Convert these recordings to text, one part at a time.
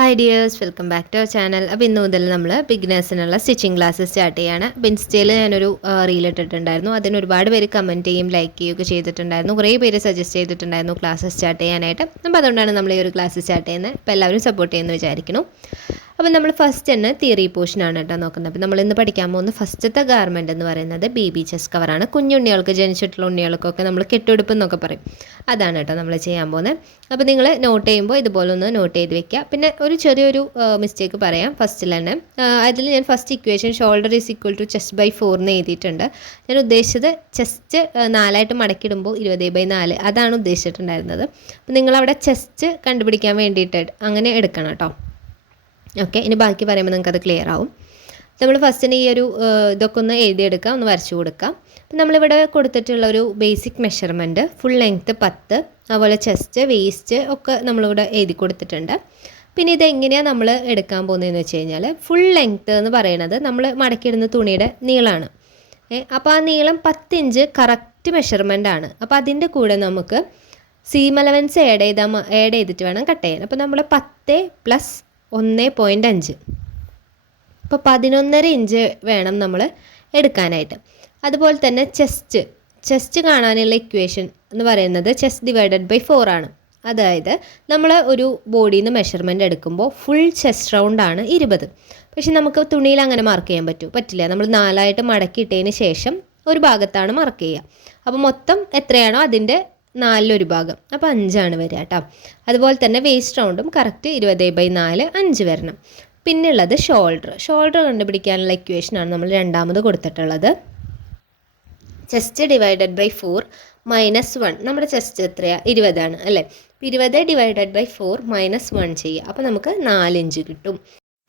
Hi dears welcome back to our channel അപ്പോൾ ഇന്ന് മുതൽ നമ്മൾ ബിഗിനേഴ്സിനുള്ള സ്റ്റിച്ചിങ് ക്ലാസ് സ്റ്റാർട്ട് ചെയ്യാണ്. അപ്പോൾ ഞാനൊരു റീൽ ഇട്ടിട്ടുണ്ടായിരുന്നു. അതിന് ഒരുപാട് പേര് കമന്റ് ചെയ്യും ലൈക്ക് ചെയ്യുകയൊക്കെ ചെയ്തിട്ടുണ്ടായിരുന്നു. കുറേ പേര് സജസ്റ്റ് ചെയ്തിട്ടുണ്ടായിരുന്നു ക്ലാസ് സ്റ്റാർട്ട് ചെയ്യാനായിട്ട്. അപ്പോൾ അതുകൊണ്ടാണ് നമ്മൾ ഈ ഒരു ക്ലാസ് സ്റ്റാർട്ട് ചെയ്യുന്നത്. അപ്പോൾ എല്ലാവരും സപ്പോർട്ട് ചെയ്യുമെന്ന് വിചാരിക്കുന്നു. അപ്പോൾ നമ്മൾ ഫസ്റ്റ് തന്നെ തിയറി പോർഷനാണ് കേട്ടോ നോക്കുന്നത്. അപ്പോൾ നമ്മൾ ഇന്ന് പഠിക്കാൻ പോകുന്ന ഫസ്റ്റത്തെ ഗാർമെന്റ് എന്ന് പറയുന്നത് ബേബി ചെസ് കവറാണ് കുഞ്ഞുണ്ണികൾക്ക് ജനിച്ചിട്ടുള്ള ഉണ്ണികൾക്കൊക്കെ നമ്മൾ കെട്ടുടുപ്പ് എന്നൊക്കെ പറയും. അതാണ് കേട്ടോ നമ്മൾ ചെയ്യാൻ പോകുന്നത്. അപ്പോൾ നിങ്ങൾ നോട്ട് ചെയ്യുമ്പോൾ ഇതുപോലെ ഒന്ന് നോട്ട് ചെയ്ത് വെക്കുക. പിന്നെ ഒരു ചെറിയൊരു മിസ്റ്റേക്ക് പറയാം. ഫസ്റ്റിൽ തന്നെ അതിൽ ഞാൻ first equation shoulder is equal to chest by എന്ന് എഴുതിയിട്ടുണ്ട്. ഞാൻ ഉദ്ദേശിച്ചത് ചെസ്റ്റ് നാലായിട്ട് മടക്കിടുമ്പോൾ ഇരുപത് ബൈ നാല്. അതാണ് ഉദ്ദേശിച്ചിട്ടുണ്ടായിരുന്നത്. അപ്പോൾ നിങ്ങളവിടെ ചെസ്റ്റ് കണ്ടുപിടിക്കാൻ വേണ്ടിയിട്ട് അങ്ങനെ എടുക്കണം കേട്ടോ. ഓക്കെ ഇനി ബാക്കി പറയുമ്പോൾ നിങ്ങൾക്കത് ക്ലിയർ ആവും. നമ്മൾ ഫസ്റ്റിന് ഈ ഒരു ഇതൊക്കെ ഒന്ന് എഴുതിയെടുക്കാം ഒന്ന് വരച്ചു കൊടുക്കാം. അപ്പം നമ്മളിവിടെ കൊടുത്തിട്ടുള്ള ഒരു ബേസിക് മെഷർമെന്റ് ഫുൾ ലെങ്ത്ത് പത്ത് അതുപോലെ ചെസ്റ്റ് വേസ്റ്റ് ഒക്കെ നമ്മളിവിടെ എഴുതി കൊടുത്തിട്ടുണ്ട്. പിന്നെ ഇത് എങ്ങനെയാണ് നമ്മൾ എടുക്കാൻ പോകുന്നതെന്ന് വെച്ച് കഴിഞ്ഞാൽ ഫുൾ ലെങ്ത്ത് എന്ന് പറയുന്നത് നമ്മൾ മടക്കിയിടുന്ന തുണിയുടെ നീളമാണ് അപ്പോൾ ആ നീളം പത്തിഞ്ച് കറക്റ്റ് മെഷർമെന്റ് ആണ്. അപ്പോൾ അതിന്റെ കൂടെ നമുക്ക് സീം അലവൻസ് ആഡ് ചെയ്താൽ ആഡ് ചെയ്തിട്ട് വേണം കട്ട് ചെയ്യാൻ. അപ്പോൾ നമ്മൾ പത്ത് പ്ലസ് ഒന്ന് പോയിന്റ് അഞ്ച്. അപ്പോൾ പതിനൊന്നര ഇഞ്ച് വേണം നമ്മൾ എടുക്കാനായിട്ട്. അതുപോലെ തന്നെ ചെസ്റ്റ് ചെസ്റ്റ് കാണാനുള്ള ഇക്വേഷൻ എന്ന് പറയുന്നത് ചെസ്റ്റ് ഡിവൈഡഡ് ബൈ ഫോർ ആണ്. അതായത് നമ്മൾ ഒരു ബോഡിയിൽ നിന്ന് മെഷർമെന്റ് എടുക്കുമ്പോൾ ഫുൾ ചെസ്റ്റ് റൗണ്ട് ആണ് ഇരുപത്. പക്ഷെ നമുക്ക് തുണിയിൽ അങ്ങനെ മാർക്ക് ചെയ്യാൻ പറ്റും. പറ്റില്ല. നമ്മൾ നാലായിട്ട് മടക്കിയിട്ടതിന് ശേഷം ഒരു ഭാഗത്താണ് മാർക്ക് ചെയ്യുക അപ്പോൾ മൊത്തം എത്രയാണോ അതിന്റെ നാലിലൊരു ഭാഗം. അപ്പോൾ അഞ്ചാണ് വരിക കേട്ടോ. അതുപോലെ തന്നെ വേസ്റ്റ് റൗണ്ടും കറക്റ്റ് ഇരുപത് ബൈ നാല് അഞ്ച് വരണം. പിന്നുള്ളത് ഷോൾഡർ ഷോൾഡർ കണ്ടുപിടിക്കാനുള്ള ഇക്വേഷനാണ് നമ്മൾ രണ്ടാമത് കൊടുത്തിട്ടുള്ളത്. Chest divided by four minus one നമ്മുടെ ചെസ്റ്റ് എത്രയാണ് ഇരുപതാണ് അല്ലേ? ഇരുപത് divided by four minus one ചെയ്യുക. അപ്പോൾ നമുക്ക് നാലിഞ്ച് കിട്ടും.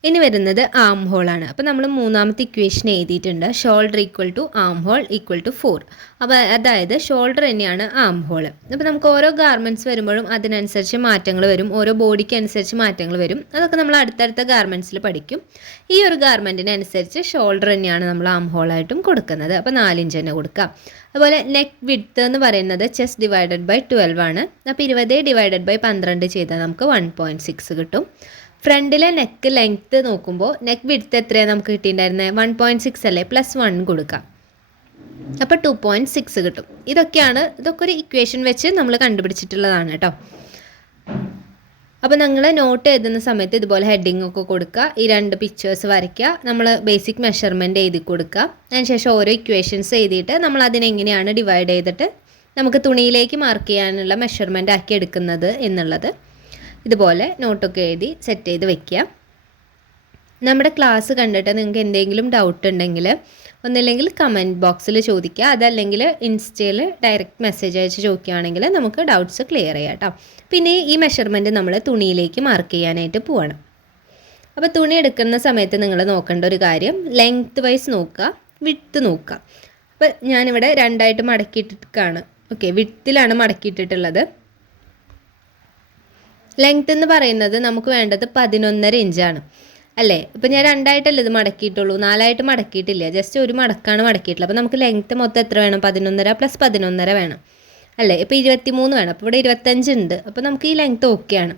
ഇനി വരുന്നത് ആം ഹോളാണ് അപ്പോൾ നമ്മൾ മൂന്നാമത്തെ ഇക്വേഷൻ എഴുതിയിട്ടുണ്ട്. Shoulder equal to arm hole equal to four അപ്പോൾ അതായത് ഷോൾഡർ തന്നെയാണ് ആം ഹോൾ അപ്പോൾ നമുക്ക് ഓരോ ഗാർമെന്റ്സ് വരുമ്പോഴും അതിനനുസരിച്ച് മാറ്റങ്ങൾ വരും. ഓരോ ബോഡിക്ക് അനുസരിച്ച് മാറ്റങ്ങൾ വരും. അതൊക്കെ നമ്മൾ അടുത്തടുത്ത ഗാർമെന്റ്സിൽ പഠിക്കും. ഈ ഒരു ഗാർമെന്റിനനുസരിച്ച് ഷോൾഡർ തന്നെയാണ് നമ്മൾ ആം ഹോളായിട്ടും കൊടുക്കുന്നത്. അപ്പോൾ നാലിഞ്ച് തന്നെ കൊടുക്കാം. അതുപോലെ നെക്ക് വിഡ്ത്ത് എന്ന് പറയുന്നത് ചെസ്റ്റ് ഡിവൈഡഡ് ബൈ ട്വൽവ് ആണ്. അപ്പോൾ ഇരുപത് ഡിവൈഡഡ് ബൈ പന്ത്രണ്ട് ചെയ്താൽ നമുക്ക് വൺ പോയിന്റ് സിക്സ് കിട്ടും. ഫ്രണ്ടിലെ നെക്ക് ലെങ്ത്ത് നോക്കുമ്പോൾ നെക്ക് വിടുത്ത് എത്രയാണ് നമുക്ക് കിട്ടിയിട്ടുണ്ടായിരുന്നത് വൺ പോയിന്റ് സിക്സ് അല്ലേ? പ്ലസ് വൺ കൊടുക്കാം. അപ്പോൾ ടു പോയിന്റ് സിക്സ് കിട്ടും. ഇതൊക്കെയാണ് ഇതൊക്കെ ഒരു ഇക്വേഷൻ വെച്ച് നമ്മൾ കണ്ടുപിടിച്ചിട്ടുള്ളതാണ് കേട്ടോ അപ്പോൾ നിങ്ങൾ നോട്ട് എഴുതുന്ന സമയത്ത് ഇതുപോലെ ഹെഡിങ് ഒക്കെ കൊടുക്കുക. ഈ രണ്ട് പിക്ചേഴ്സ് വരയ്ക്കുക. നമ്മൾ ബേസിക് മെഷർമെന്റ് എഴുതി കൊടുക്കുക. അതിനുശേഷം ഓരോ ഇക്വേഷൻസ് എഴുതിയിട്ട് നമ്മൾ അതിനെങ്ങനെയാണ് ഡിവൈഡ് ചെയ്തിട്ട് നമുക്ക് തുണിയിലേക്ക് മാർക്ക് ചെയ്യാനുള്ള മെഷർമെന്റ് ആക്കി എടുക്കുന്നത് എന്നുള്ളത്. ഇതുപോലെ നോട്ടൊക്കെ എഴുതി സെറ്റ് ചെയ്ത് വെക്കുക. നമ്മുടെ ക്ലാസ് കണ്ടിട്ട് നിങ്ങൾക്ക് എന്തെങ്കിലും ഡൗട്ട് ഉണ്ടെങ്കിൽ ഒന്നില്ലെങ്കിൽ കമന്റ് ബോക്സിൽ ചോദിക്കുക. അതല്ലെങ്കിൽ ഇൻസ്റ്റയിൽ ഡയറക്റ്റ് മെസ്സേജ് അയച്ച് ചോദിക്കുകയാണെങ്കിൽ നമുക്ക് ഡൗട്ട്സ് ക്ലിയർ ചെയ്യാം കേട്ടോ പിന്നെ ഈ മെഷർമെന്റ് നമ്മൾ തുണിയിലേക്ക് മാർക്ക് ചെയ്യാനായിട്ട് പോവണം. അപ്പോൾ തുണി എടുക്കുന്ന സമയത്ത് നിങ്ങൾ നോക്കേണ്ട ഒരു കാര്യം ലെങ്ത്ത് വൈസ് നോക്കുക വിട്ട് നോക്കുക. അപ്പോൾ ഞാനിവിടെ രണ്ടായിട്ട് മടക്കിയിട്ടിട്ടാണ് ഓക്കെ വിട്ടിലാണ് മടക്കിയിട്ടിട്ടുള്ളത്. ലെങ്ത് എന്ന് പറയുന്നത് നമുക്ക് വേണ്ടത് പതിനൊന്നര ഇഞ്ചാണ് അല്ലേ? ഇപ്പം ഞാൻ രണ്ടായിട്ടല്ലേ ഇത് മടക്കിയിട്ടുള്ളൂ. നാലായിട്ട് മടക്കിയിട്ടില്ല. ജസ്റ്റ് ഒരു മടക്കാണ് മടക്കിയിട്ടുള്ളത്. അപ്പോൾ നമുക്ക് ലെങ്ത്ത് മൊത്തം എത്ര വേണം? പതിനൊന്നര പ്ലസ് പതിനൊന്നര വേണം. അല്ലേ? ഇപ്പോൾ ഇരുപത്തി മൂന്ന് വേണം. അപ്പോൾ ഇവിടെ ഇരുപത്തഞ്ച് ഉണ്ട്. അപ്പോൾ നമുക്ക് ഈ ലെങ്ത്ത് ഓക്കെയാണ്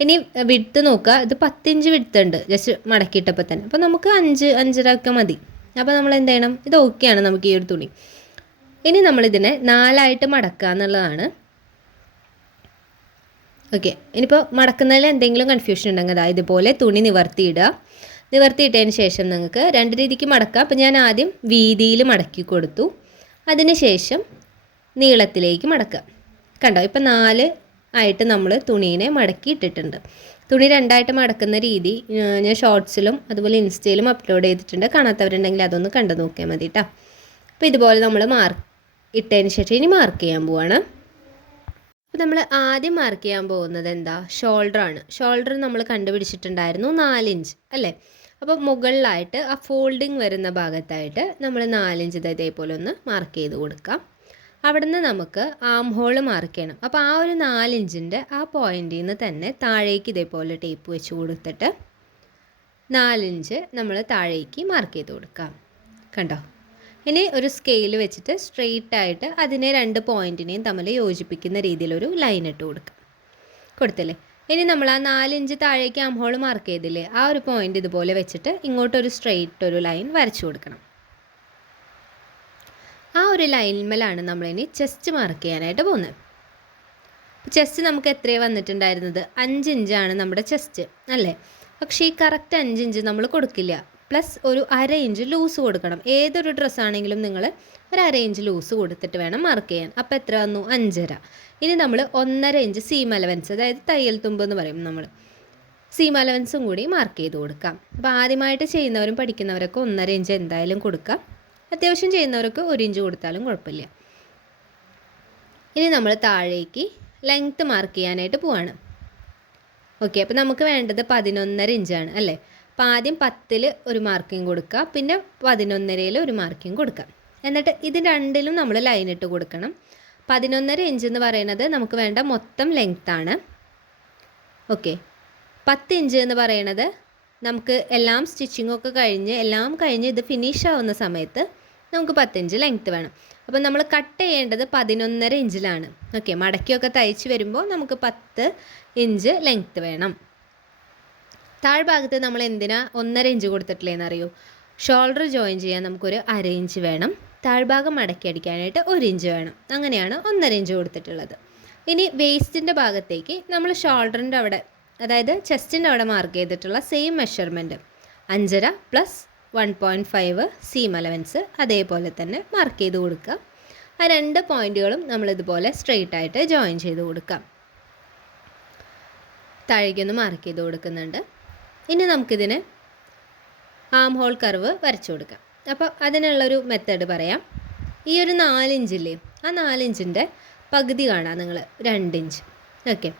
ഇനി വിടുത്ത് നോക്കുക. ഇത് പത്തിഞ്ച് വിടുത്തുണ്ട് ജസ്റ്റ് മടക്കിയിട്ടപ്പോൾ തന്നെ. അപ്പോൾ നമുക്ക് അഞ്ച് അഞ്ചര ഒക്കെ മതി. അപ്പോൾ നമ്മൾ എന്ത് ചെയ്യണം? ഇത് ഓക്കെയാണ് നമുക്ക് ഈ ഒരു തുണി. ഇനി നമ്മളിതിനെ നാലായിട്ട് മടക്കുക എന്നുള്ളതാണ്. ഓക്കെ ഇനിയിപ്പോൾ മടക്കുന്നതിൽ എന്തെങ്കിലും കൺഫ്യൂഷൻ ഉണ്ടെങ്കിൽ അതായത് ഇതുപോലെ തുണി നിവർത്തിയിടുക. നിവർത്തിയിട്ടതിന് ശേഷം നിങ്ങൾക്ക് രണ്ട് രീതിക്ക് മടക്കാം. അപ്പോൾ ഞാൻ ആദ്യം വീതിയിൽ മടക്കി കൊടുത്തു. അതിന് ശേഷം നീളത്തിലേക്ക് മടക്കുക കണ്ടോ? ഇപ്പം നാല് ആയിട്ട് നമ്മൾ തുണീനെ മടക്കി ഇട്ടിട്ടുണ്ട്. തുണി രണ്ടായിട്ട് മടക്കുന്ന രീതി ഞാൻ ഷോർട്സിലും അതുപോലെ ഇൻസ്റ്റയിലും അപ്ലോഡ് ചെയ്തിട്ടുണ്ട്. കാണാത്തവരുണ്ടെങ്കിൽ അതൊന്ന് കണ്ടു നോക്കിയാൽ മതി കേട്ടോ അപ്പോൾ ഇതുപോലെ നമ്മൾ മാർക്ക് ഇട്ടതിന് ശേഷം ഇനി മാർക്ക് ചെയ്യാൻ പോവാണ്. അപ്പോൾ നമ്മൾ ആദ്യം മാർക്ക് ചെയ്യാൻ പോകുന്നത് എന്താ? ഷോൾഡർ ആണ്. ഷോൾഡർ നമ്മൾ കണ്ടുപിടിച്ചിട്ടുണ്ടായിരുന്നു നാലിഞ്ച് അല്ലേ? അപ്പോൾ മുകളിലായിട്ട് ആ ഫോൾഡിങ് വരുന്ന ഭാഗത്തായിട്ട് നമ്മൾ നാലിഞ്ച് ഇതേപോലെ ഒന്ന് മാർക്ക് ചെയ്ത് കൊടുക്കാം. അവിടുന്ന് നമുക്ക് ആം ഹോൾ മാർക്ക് ചെയ്യണം. അപ്പോൾ ആ ഒരു നാലിഞ്ചിന്റെ ആ പോയിന്റിൽ നിന്ന് തന്നെ താഴേക്ക് ഇതേപോലെ ടേപ്പ് വെച്ച് കൊടുത്തിട്ട് നാലിഞ്ച് നമ്മൾ താഴേക്ക് മാർക്ക് ചെയ്ത് കൊടുക്കാം. കണ്ടോ? ഇനി ഒരു സ്കെയിൽ വെച്ചിട്ട് സ്ട്രെയിറ്റ് ആയിട്ട് അതിനെ രണ്ട് പോയിന്റിനെയും തമ്മിൽ യോജിപ്പിക്കുന്ന രീതിയിലൊരു ലൈൻ ഇട്ട് കൊടുക്കുക കൊടുത്തില്ലേ? ഇനി നമ്മൾ ആ നാലിഞ്ച് താഴേക്ക് ആം മാർക്ക് ചെയ്തില്ലേ? ആ ഒരു പോയിന്റ് ഇതുപോലെ വെച്ചിട്ട് ഇങ്ങോട്ടൊരു സ്ട്രെയിറ്റ് ഒരു ലൈൻ വരച്ചു കൊടുക്കണം. ആ ഒരു ലൈൻമേലാണ് നമ്മളിനി ചെസ്റ്റ് മാർക്ക് ചെയ്യാനായിട്ട് പോകുന്നത്. ചെസ്റ്റ് നമുക്ക് എത്രയേ വന്നിട്ടുണ്ടായിരുന്നത്? അഞ്ച് ഇഞ്ചാണ് നമ്മുടെ ചെസ്റ്റ് അല്ലേ? പക്ഷേ ഈ കറക്റ്റ് അഞ്ച് ഇഞ്ച് നമ്മൾ കൊടുക്കില്ല. പ്ലസ് ഒരു അര ഇഞ്ച് ലൂസ് കൊടുക്കണം. ഏതൊരു ഡ്രസ്സാണെങ്കിലും നിങ്ങൾ ഒരു അര ഇഞ്ച് ലൂസ് കൊടുത്തിട്ട് വേണം മാർക്ക് ചെയ്യാൻ. അപ്പോൾ എത്ര വന്നു? അഞ്ചര. ഇനി നമ്മൾ ഒന്നര ഇഞ്ച് സീം അലവൻസ് അതായത് തയ്യൽ തുമ്പ് എന്ന് പറയും നമ്മൾ സീം അലവൻസും കൂടി മാർക്ക് ചെയ്ത് കൊടുക്കാം. അപ്പോൾ ആദ്യമായിട്ട് ചെയ്യുന്നവരും പഠിക്കുന്നവരൊക്കെ ഒന്നര ഇഞ്ച് എന്തായാലും കൊടുക്കാം. അത്യാവശ്യം ചെയ്യുന്നവർക്ക് ഒരു ഇഞ്ച് കൊടുത്താലും കുഴപ്പമില്ല. ഇനി നമ്മൾ താഴേക്ക് ലെങ്ത്ത് മാർക്ക് ചെയ്യാനായിട്ട് പോവാണ്. ഓക്കെ അപ്പോൾ നമുക്ക് വേണ്ടത് പതിനൊന്നര ഇഞ്ചാണ് അല്ലേ? അപ്പോൾ ആദ്യം പത്തിൽ ഒരു മാർക്കിങ് കൊടുക്കുക പിന്നെ പതിനൊന്നരയിൽ ഒരു മാർക്കിങ് കൊടുക്കുക എന്നിട്ട് ഇത് രണ്ടിലും നമ്മൾ ലൈൻ ഇട്ട് കൊടുക്കണം. പതിനൊന്നര ഇഞ്ച് എന്ന് പറയുന്നത് നമുക്ക് വേണ്ട മൊത്തം ആണ്. ഓക്കെ പത്ത് ഇഞ്ച് എന്ന് പറയുന്നത് നമുക്ക് എല്ലാം സ്റ്റിച്ചിങ്ങൊക്കെ കഴിഞ്ഞ് എല്ലാം കഴിഞ്ഞ് ഇത് ഫിനിഷ് ആവുന്ന സമയത്ത് നമുക്ക് പത്തിഞ്ച് ലെങ്ത്ത് വേണം. അപ്പോൾ നമ്മൾ കട്ട് ചെയ്യേണ്ടത് പതിനൊന്നര ഇഞ്ചിലാണ് ഓക്കെ മടക്കിയൊക്കെ തയ്ച്ച് വരുമ്പോൾ നമുക്ക് പത്ത് ഇഞ്ച് ലെങ്ത്ത് വേണം. താഴ്ഭാഗത്ത് നമ്മൾ എന്തിനാ ഒന്നര ഇഞ്ച് കൊടുത്തിട്ടില്ലേന്ന് അറിയൂ? ഷോൾഡർ ജോയിൻ ചെയ്യാൻ നമുക്കൊരു അര ഇഞ്ച് വേണം. താഴ്ഭാഗം മടക്കി അടിക്കാനായിട്ട് ഒരു ഇഞ്ച് വേണം. അങ്ങനെയാണ് ഒന്നര ഇഞ്ച് കൊടുത്തിട്ടുള്ളത്. ഇനി വേസ്റ്റിന്റെ ഭാഗത്തേക്ക് നമ്മൾ ഷോൾഡറിന്റെ അവിടെ അതായത് ചെസ്റ്റിന്റെ അവിടെ മാർക്ക് ചെയ്തിട്ടുള്ള സെയിം മെഷർമെന്റ് അഞ്ചര plus one point five seam allowance അതേപോലെ തന്നെ മാർക്ക് ചെയ്ത് കൊടുക്കുക ആ രണ്ട് പോയിന്റുകളും നമ്മളിതുപോലെ സ്ട്രെയിറ്റ് ആയിട്ട് ജോയിൻ ചെയ്ത് കൊടുക്കാം. താഴേക്കൊന്ന് മാർക്ക് ചെയ്ത് കൊടുക്കുന്നുണ്ട്. ഇനി നമുക്കിതിന് ആം ഹോൾ കർവ് വരച്ചു കൊടുക്കാം. അപ്പോൾ അതിനുള്ളൊരു മെത്തേഡ് പറയാം. ഈ ഒരു നാലിഞ്ചില്ലേ ആ നാലിഞ്ചിന്റെ പകുതി കാണാം നിങ്ങൾ രണ്ടിഞ്ച്. ഓക്കെ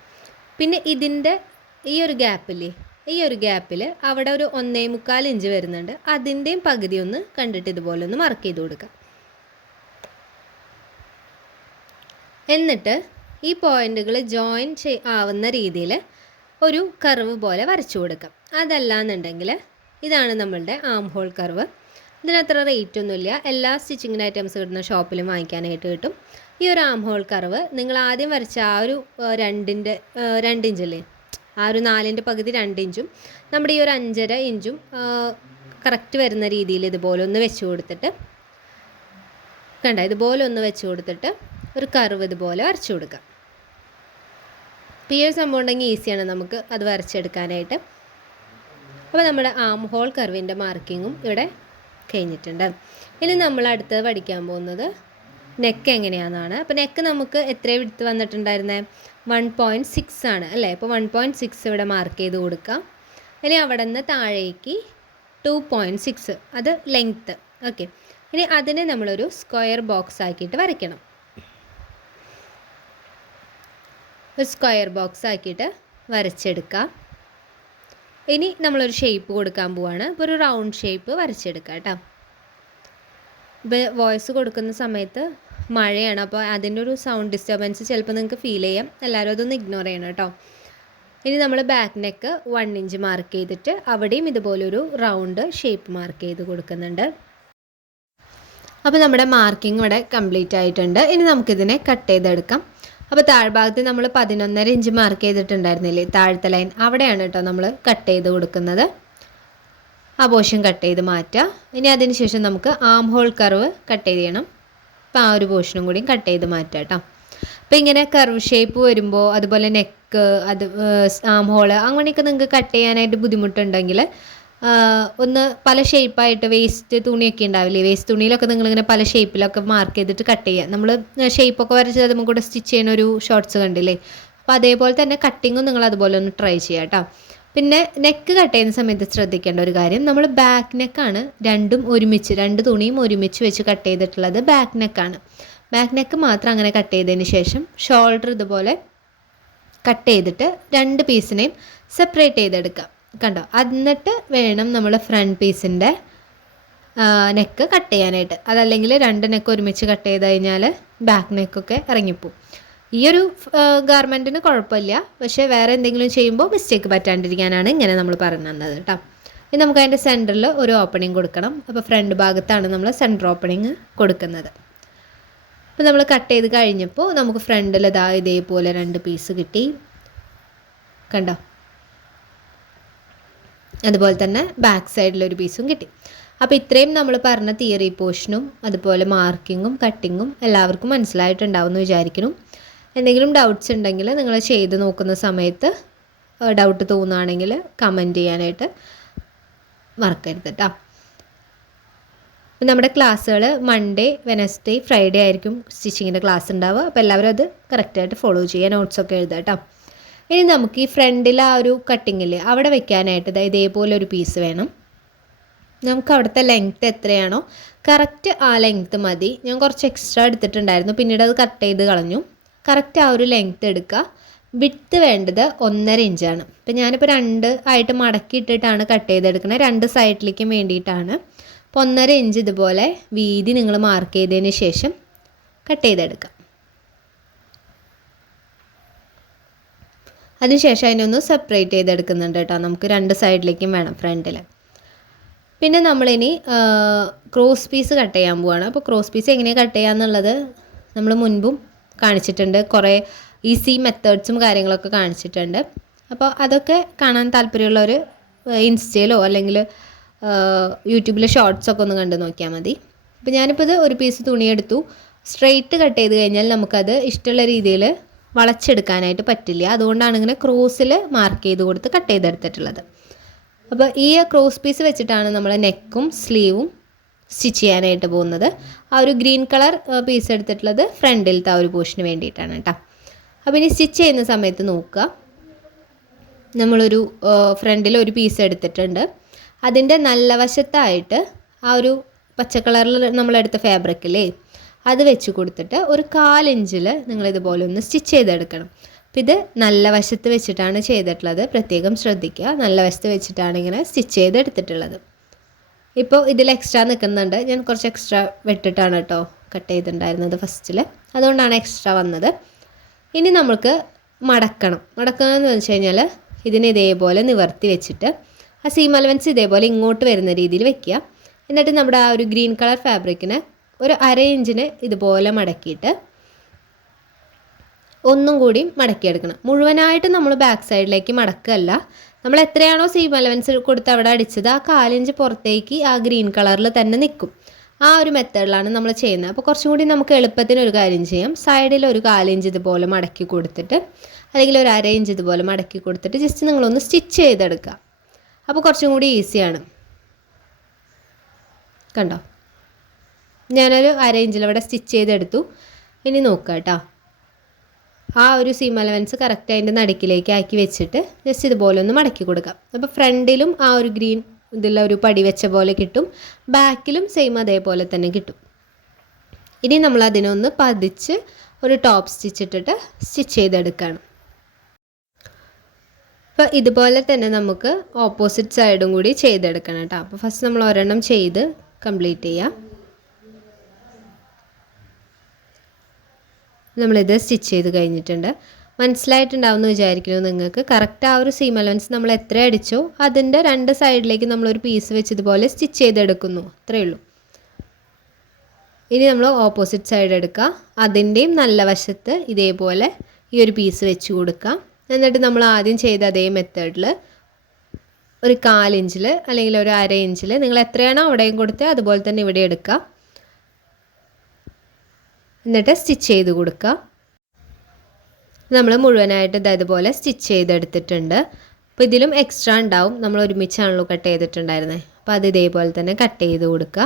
പിന്നെ ഇതിന്റെ ഈ ഒരു ഗ്യാപ്പില്ലേ ഈ ഒരു ഗ്യാപ്പിൽ അവിടെ ഒരു ഒന്നേ മുക്കാൽ ഇഞ്ച് വരുന്നുണ്ട്. അതിന്റെയും പകുതി ഒന്ന് കണ്ടിട്ട് ഇതുപോലെ ഒന്ന് മാർക്ക് ചെയ്ത് കൊടുക്കാം. എന്നിട്ട് ഈ പോയിന്റുകൾ ജോയിൻ ആവുന്ന രീതിയിൽ ഒരു കർവ് പോലെ വരച്ചു കൊടുക്കാം. അതല്ലാന്നുണ്ടെങ്കിൽ ഇതാണ് നമ്മളുടെ ആം ഹോൾ കർവ് ഇതിനത്ര റേറ്റ് ഒന്നുമില്ല. എല്ലാ സ്റ്റിച്ചിങ്ങിന്റെ ഐറ്റംസ് കിട്ടുന്ന ഷോപ്പിലും വാങ്ങിക്കാനായിട്ട് കിട്ടും. ഈ ഒരു ആം ഹോൾ കർവ് നിങ്ങൾ ആദ്യം വരച്ച ആ ഒരു രണ്ടിന്റെ രണ്ടിഞ്ചല്ലേ? ആ ഒരു നാലിന്റെ പകുതി രണ്ട് ഇഞ്ചും നമ്മുടെ ഈ ഒരു അഞ്ചര ഇഞ്ചും കറക്റ്റ് വരുന്ന രീതിയിൽ ഇതുപോലെ ഒന്ന് വെച്ച് കൊടുത്തിട്ട് കണ്ട? ഇതുപോലെ ഒന്ന് വെച്ച് കൊടുത്തിട്ട് ഒരു കർവ് ഇതുപോലെ വരച്ചു കൊടുക്കാം. അപ്പോൾ ഈ ഒരു സംഭവം ഉണ്ടെങ്കിൽ ഈസിയാണ് നമുക്ക് അത് വരച്ചെടുക്കാനായിട്ട്. അപ്പോൾ നമ്മുടെ ആം ഹോൾ കർവിന്റെ മാർക്കിങ്ങും ഇവിടെ കഴിഞ്ഞിട്ടുണ്ട്. ഇനി നമ്മൾ അടുത്തത് പഠിക്കാൻ പോകുന്നത് നെക്ക് എങ്ങനെയാണെന്നാണ്. അപ്പോൾ നെക്ക് നമുക്ക് എത്ര വിടുത്ത് വന്നിട്ടുണ്ടായിരുന്നത് വൺ പോയിന്റ് സിക്സ് ആണ് അല്ലേ? അപ്പോൾ വൺ പോയിന്റ് സിക്സ് ഇവിടെ മാർക്ക് ചെയ്ത് കൊടുക്കാം. ഇനി അവിടെ നിന്ന് താഴേക്ക് ടു പോയിന്റ് സിക്സ് അത് ലെങ്ത്ത് ഓക്കെ ഇനി അതിനെ നമ്മളൊരു സ്ക്വയർ ബോക്സ് ആക്കിയിട്ട് വരയ്ക്കണം. ഒരു സ്ക്വയർ ബോക്സ് ആക്കിയിട്ട് വരച്ചെടുക്കാം. ഇനി നമ്മളൊരു ഷേപ്പ് കൊടുക്കാൻ പോവാണ്. ഇപ്പോൾ ഒരു റൗണ്ട് ഷേപ്പ് വരച്ചെടുക്കാം കേട്ടോ. വോയിസ് കൊടുക്കുന്ന സമയത്ത് മഴയാണ്. അപ്പോൾ അതിന്റെ ഒരു സൗണ്ട് ഡിസ്റ്റർബൻസ് ചിലപ്പോൾ നിങ്ങൾക്ക് ഫീൽ ചെയ്യാം. എല്ലാവരും അതൊന്ന് ഇഗ്നോർ ചെയ്യണം കേട്ടോ. ഇനി നമ്മൾ back neck one inch mark ചെയ്തിട്ട് അവിടെയും ഇതുപോലൊരു റൗണ്ട് ഷേപ്പ് മാർക്ക് ചെയ്ത് കൊടുക്കുന്നുണ്ട്. അപ്പോൾ നമ്മുടെ മാർക്കിംഗ് ഇവിടെ കംപ്ലീറ്റ് ആയിട്ടുണ്ട്. ഇനി നമുക്കിതിനെ കട്ട് ചെയ്തെടുക്കാം. അപ്പോൾ താഴ്ഭാഗത്ത് നമ്മൾ പതിനൊന്നര ഇഞ്ച് മാർക്ക് ചെയ്തിട്ടുണ്ടായിരുന്നില്ലേ? താഴത്തെ ലൈൻ അവിടെയാണ് കേട്ടോ നമ്മൾ കട്ട് ചെയ്ത് കൊടുക്കുന്നത്. ആ പോർഷൻ കട്ട് ചെയ്ത് മാറ്റുക ഇനി അതിന് ശേഷം നമുക്ക് ആം ഹോൾ കർവ് കട്ട് ചെയ്യണം. അപ്പോൾ ആ ഒരു പോർഷനും കൂടി കട്ട് ചെയ്ത് മാറ്റുക കേട്ടോ അപ്പോൾ ഇങ്ങനെ കർവ് ഷേപ്പ് വരുമ്പോൾ അതുപോലെ നെക്ക് അത് ആം ഹോൾ അങ്ങനെയൊക്കെ നിങ്ങൾക്ക് കട്ട് ചെയ്യാനായിട്ട് ബുദ്ധിമുട്ടുണ്ടെങ്കിൽ ഒന്ന് പല ഷേപ്പായിട്ട് വേസ്റ്റ് തുണിയൊക്കെ ഉണ്ടാവില്ലേ? വേസ്റ്റ് തുണിയിലൊക്കെ നിങ്ങളിങ്ങനെ പല ഷേപ്പിലൊക്കെ മാർക്ക് ചെയ്തിട്ട് കട്ട് ചെയ്യുക. നമ്മൾ ഷേപ്പൊക്കെ വരച്ച് നമുക്ക് കൂടെ സ്റ്റിച്ച് ചെയ്യുന്ന ഒരു ഷോർട്സ് കണ്ടില്ലേ? അപ്പോൾ അതേപോലെ തന്നെ കട്ടിങ്ങും നിങ്ങൾ അതുപോലെ ഒന്ന് ട്രൈ ചെയ്യാം കേട്ടോ. പിന്നെ നെക്ക് കട്ട് ചെയ്യുന്ന സമയത്ത് ശ്രദ്ധിക്കേണ്ട ഒരു കാര്യം നമ്മൾ ബാക്ക് നെക്കാണ് രണ്ടും ഒരുമിച്ച് രണ്ട് തുണിയും ഒരുമിച്ച് വെച്ച് കട്ട് ചെയ്തിട്ടുള്ളത് ബാക്ക് നെക്കാണ് ബാക്ക് നെക്ക് മാത്രം അങ്ങനെ കട്ട് ചെയ്തതിന് ശേഷം ഷോൾഡർ ഇതുപോലെ കട്ട് ചെയ്തിട്ട് രണ്ട് പീസിനെയും സെപ്പറേറ്റ് ചെയ്തെടുക്കാം കണ്ടോ? എന്നിട്ട് വേണം നമ്മൾ ഫ്രണ്ട് പീസിന്റെ നെക്ക് കട്ട് ചെയ്യാനായിട്ട്. അതല്ലെങ്കിൽ രണ്ട് നെക്ക് ഒരുമിച്ച് കട്ട് ചെയ്ത് കഴിഞ്ഞാൽ ബാക്ക് നെക്കൊക്കെ ഇറങ്ങിപ്പോവും. ഈ ഒരു ഗാർമെന്റിന് കുഴപ്പമില്ല. പക്ഷേ വേറെ എന്തെങ്കിലും ചെയ്യുമ്പോൾ മിസ്റ്റേക്ക് പറ്റാണ്ടിരിക്കാനാണ് ഇങ്ങനെ നമ്മൾ പറഞ്ഞു തന്നത് കേട്ടോ. ഇനി നമുക്ക് അതിന്റെ സെന്ററിൽ ഒരു ഓപ്പണിംഗ് കൊടുക്കണം. അപ്പോൾ ഫ്രണ്ട് ഭാഗത്താണ് നമ്മൾ സെന്റർ ഓപ്പണിംഗ് കൊടുക്കുന്നത്. അപ്പോൾ നമ്മൾ കട്ട് ചെയ്ത് കഴിഞ്ഞപ്പോൾ നമുക്ക് ഫ്രണ്ടിൽ ഇതാ ഇതേപോലെ രണ്ട് പീസ് കിട്ടി. കണ്ടോ? അതുപോലെ തന്നെ ബാക്ക് സൈഡിലൊരു പീസും കിട്ടി. അപ്പോൾ ഇത്രയും നമ്മൾ പറഞ്ഞ തിയറി പോർഷനും അതുപോലെ മാർക്കിങ്ങും കട്ടിങ്ങും എല്ലാവർക്കും മനസ്സിലായിട്ടുണ്ടാവും എന്ന് വിചാരിക്കുന്നു. എന്തെങ്കിലും ഡൗട്ട്സ് ഉണ്ടെങ്കിൽ നിങ്ങൾ ചെയ്ത് നോക്കുന്ന സമയത്ത് ഡൗട്ട് തോന്നുകയാണെങ്കിൽ കമന്റ് ചെയ്യാനായിട്ട് മറക്കരുത് കേട്ടോ നമ്മുടെ ക്ലാസ്സുകൾ മൺഡേ വെനസ്ഡേ ഫ്രൈഡേ ആയിരിക്കും സ്റ്റിച്ചിങ്ങിന്റെ ക്ലാസ് ഉണ്ടാവുക. അപ്പോൾ എല്ലാവരും അത് കറക്റ്റായിട്ട് ഫോളോ ചെയ്യുക നോട്ട്സൊക്കെ എഴുതാം കേട്ടോ ഇനി നമുക്ക് ഈ ഫ്രണ്ടിൽ ആ ഒരു കട്ടിങ്ങിൽ അവിടെ വെക്കാനായിട്ട് ഇതാ ഇതേപോലെ ഒരു പീസ് വേണം. നമുക്ക് അവിടുത്തെ ലെങ്ത്ത് എത്രയാണോ കറക്റ്റ് ആ ലെങ്ത്ത് മതി. ഞാൻ കുറച്ച് എക്സ്ട്രാ എടുത്തിട്ടുണ്ടായിരുന്നു പിന്നീട് അത് കട്ട് ചെയ്ത് കളഞ്ഞു. കറക്റ്റ് ആ ഒരു ലെങ്ത്ത് എടുക്കുക. വിട്ട് വേണ്ടത് ഒന്നര ഇഞ്ചാണ് ഇപ്പം ഞാനിപ്പോൾ രണ്ട് ആയിട്ട് മടക്കി ഇട്ടിട്ടാണ് കട്ട് ചെയ്തെടുക്കുന്നത് രണ്ട് സൈഡിലേക്കും വേണ്ടിയിട്ടാണ്. അപ്പോൾ ഒന്നര ഇഞ്ച് ഇതുപോലെ വീതി നിങ്ങൾ മാർക്ക് ചെയ്തതിന് ശേഷം കട്ട് ചെയ്തെടുക്കാം അതിനുശേഷം അതിനൊന്ന് സെപ്പറേറ്റ് ചെയ്തെടുക്കുന്നുണ്ട് കേട്ടോ. നമുക്ക് രണ്ട് സൈഡിലേക്കും വേണം ഫ്രണ്ടിൽ പിന്നെ നമ്മളിനി ക്രോസ് പീസ് കട്ട് ചെയ്യാൻ പോവാണ്. അപ്പോൾ ക്രോസ് പീസ് എങ്ങനെയാണ് കട്ട് ചെയ്യുക എന്നുള്ളത് നമ്മൾ മുൻപും കാണിച്ചിട്ടുണ്ട്. കുറേ ഈസി മെത്തേഡ്സും കാര്യങ്ങളൊക്കെ കാണിച്ചിട്ടുണ്ട്. അപ്പോൾ അതൊക്കെ കാണാൻ താല്പര്യമുള്ളവർ ഇൻസ്റ്റയിലോ അല്ലെങ്കിൽ യൂട്യൂബിലെ ഷോർട്സൊക്കെ ഒന്ന് കണ്ട് നോക്കിയാൽ മതി. അപ്പോൾ ഞാനിപ്പോൾ ഇത് ഒരു പീസ് തുണിയെടുത്തു സ്ട്രെയിറ്റ് കട്ട് ചെയ്ത് കഴിഞ്ഞാൽ നമുക്കത് ഇഷ്ടമുള്ള രീതിയിൽ വളച്ചെടുക്കാനായിട്ട് പറ്റില്ല. അതുകൊണ്ടാണ് ഇങ്ങനെ ക്രോസിൽ മാർക്ക് ചെയ്ത് കൊടുത്ത് കട്ട് ചെയ്തെടുത്തിട്ടുള്ളത്. അപ്പോൾ ഈ ക്രോസ് പീസ് വെച്ചിട്ടാണ് നമ്മൾ നെക്കും സ്ലീവും സ്റ്റിച്ച് ചെയ്യാനായിട്ട് പോകുന്നത്. ആ ഒരു ഗ്രീൻ കളർ പീസ് എടുത്തിട്ടുള്ളത് ഫ്രണ്ടിലത്തെ ആ ഒരു പോർഷന് വേണ്ടിയിട്ടാണ് കേട്ടോ അപ്പോൾ ഇനി സ്റ്റിച്ച് ചെയ്യുന്ന സമയത്ത് നോക്കുക. നമ്മളൊരു ഫ്രണ്ടിൽ ഒരു പീസ് എടുത്തിട്ടുണ്ട്. അതിന്റെ നല്ല വശത്തായിട്ട് ആ ഒരു പച്ച കളറിൽ നമ്മളെടുത്ത ഫാബ്രിക്കില്ലേ അത് വെച്ച് കൊടുത്തിട്ട് ഒരു കാലിഞ്ചിൽ നിങ്ങളിതുപോലെ ഒന്ന് സ്റ്റിച്ച് ചെയ്തെടുക്കണം. അപ്പം ഇത് നല്ല വശത്ത് വെച്ചിട്ടാണ് ചെയ്തിട്ടുള്ളത്. പ്രത്യേകം ശ്രദ്ധിക്കുക. നല്ല വശത്ത് വെച്ചിട്ടാണ് ഇങ്ങനെ സ്റ്റിച്ച് ചെയ്തെടുത്തിട്ടുള്ളത്. ഇപ്പോൾ ഇതിൽ എക്സ്ട്രാ നിൽക്കുന്നുണ്ട്. ഞാൻ കുറച്ച് എക്സ്ട്രാ വെട്ടിട്ടാണ് കേട്ടോ കട്ട് ചെയ്തിട്ടുണ്ടായിരുന്നത് ഫസ്റ്റിൽ അതുകൊണ്ടാണ് എക്സ്ട്രാ വന്നത്. ഇനി നമുക്ക് മടക്കണം. മടക്കണം എന്ന് വെച്ച് കഴിഞ്ഞാൽ ഇതിനെ ഇതേപോലെ നിവർത്തി വെച്ചിട്ട് ആ സീം അലവൻസ് ഇതേപോലെ ഇങ്ങോട്ട് വരുന്ന രീതിയിൽ വെക്കുക. എന്നിട്ട് നമ്മുടെ ആ ഒരു ഗ്രീൻ കളർ ഫാബ്രിക്കിന് ഒരു അര ഇഞ്ചിന് ഇതുപോലെ മടക്കിയിട്ട് ഒന്നും കൂടി മടക്കിയെടുക്കണം. മുഴുവനായിട്ട് നമ്മൾ ബാക്ക് സൈഡിലേക്ക് മടക്കല്ല. നമ്മൾ എത്രയാണോ സീം അലവൻസ് കൊടുത്ത് അവിടെ അടിച്ചത് ആ കാലിഞ്ച് പുറത്തേക്ക് ആ ഗ്രീൻ കളറിൽ തന്നെ നിൽക്കും. ആ ഒരു മെത്തേഡിലാണ് നമ്മൾ ചെയ്യുന്നത്. അപ്പോൾ കുറച്ചും കൂടി നമുക്ക് എളുപ്പത്തിന് ഒരു കാര്യം ചെയ്യാം. സൈഡിൽ ഒരു കാലിഞ്ച് ഇതുപോലെ മടക്കി കൊടുത്തിട്ട് അല്ലെങ്കിൽ ഒരു അര ഇഞ്ച് ഇതുപോലെ മടക്കി കൊടുത്തിട്ട് ജസ്റ്റ് നിങ്ങളൊന്ന് സ്റ്റിച്ച് ചെയ്തെടുക്കുക. അപ്പോൾ കുറച്ചും കൂടി ഈസിയാണ് കണ്ടോ? ഞാനൊരു അര ഇഞ്ചിൽ അവിടെ സ്റ്റിച്ച് ചെയ്തെടുത്തു. ഇനി നോക്കുക കേട്ടോ ആ ഒരു സീം അലവൻസ് കറക്റ്റ് അതിന്റെ നടുക്കിലേക്ക് ആക്കി വെച്ചിട്ട് ജസ്റ്റ് ഇതുപോലെ ഒന്ന് മടക്കി കൊടുക്കാം. അപ്പോൾ ഫ്രണ്ടിലും ആ ഒരു ഗ്രീൻ ഇതിലുള്ള ഒരു പടി വെച്ച പോലെ കിട്ടും. ബാക്കിലും സെയിം അതേപോലെ തന്നെ കിട്ടും. ഇനി നമ്മൾ അതിനൊന്ന് പതിച്ച് ഒരു ടോപ്പ് സ്റ്റിച്ച് ഇട്ടിട്ട് സ്റ്റിച്ച് ചെയ്തെടുക്കുകയാണ് അപ്പോൾ ഇതുപോലെ തന്നെ നമുക്ക് ഓപ്പോസിറ്റ് സൈഡും കൂടി ചെയ്തെടുക്കണം കേട്ടോ അപ്പോൾ ഫസ്റ്റ് നമ്മൾ ഒരെണ്ണം ചെയ്ത് കംപ്ലീറ്റ് ചെയ്യാം. നമ്മളിത് സ്റ്റിച്ച് ചെയ്ത് കഴിഞ്ഞിട്ടുണ്ട്. മനസ്സിലായിട്ടുണ്ടാവുമെന്ന് വിചാരിക്കുന്നു നിങ്ങൾക്ക്. കറക്റ്റ് ആ ഒരു സീം അലവൻസ് നമ്മൾ എത്ര അടിച്ചോ അതിന്റെ രണ്ട് സൈഡിലേക്ക് നമ്മളൊരു പീസ് വെച്ച് ഇതുപോലെ സ്റ്റിച്ച് ചെയ്തെടുക്കുന്നു. അത്രയേ ഉള്ളൂ. ഇനി നമ്മൾ ഓപ്പോസിറ്റ് സൈഡ് എടുക്കുക അതിന്റെയും നല്ല വശത്ത് ഇതേപോലെ ഈ ഒരു പീസ് വെച്ച് കൊടുക്കാം. എന്നിട്ട് നമ്മൾ ആദ്യം ചെയ്ത അതേ മെത്തേഡിൽ ഒരു കാലിഞ്ചിൽ അല്ലെങ്കിൽ ഒരു അര ഇഞ്ചിൽ നിങ്ങൾ എത്രയാണോ അവിടെയും കൊടുത്ത് അതുപോലെ തന്നെ ഇവിടെ എടുക്കുക എന്നിട്ട് സ്റ്റിച്ച് ചെയ്ത് കൊടുക്കുക. നമ്മൾ മുഴുവനായിട്ട് ഇതേപോലെ സ്റ്റിച്ച് ചെയ്തെടുത്തിട്ടുണ്ട്. അപ്പോൾ ഇതിലും എക്സ്ട്രാ ഉണ്ടാവും. നമ്മൾ ഒരുമിച്ചാണല്ലോ കട്ട് ചെയ്തിട്ടുണ്ടായിരുന്നത് അപ്പോൾ അത് ഇതേപോലെ തന്നെ കട്ട് ചെയ്ത് കൊടുക്കുക.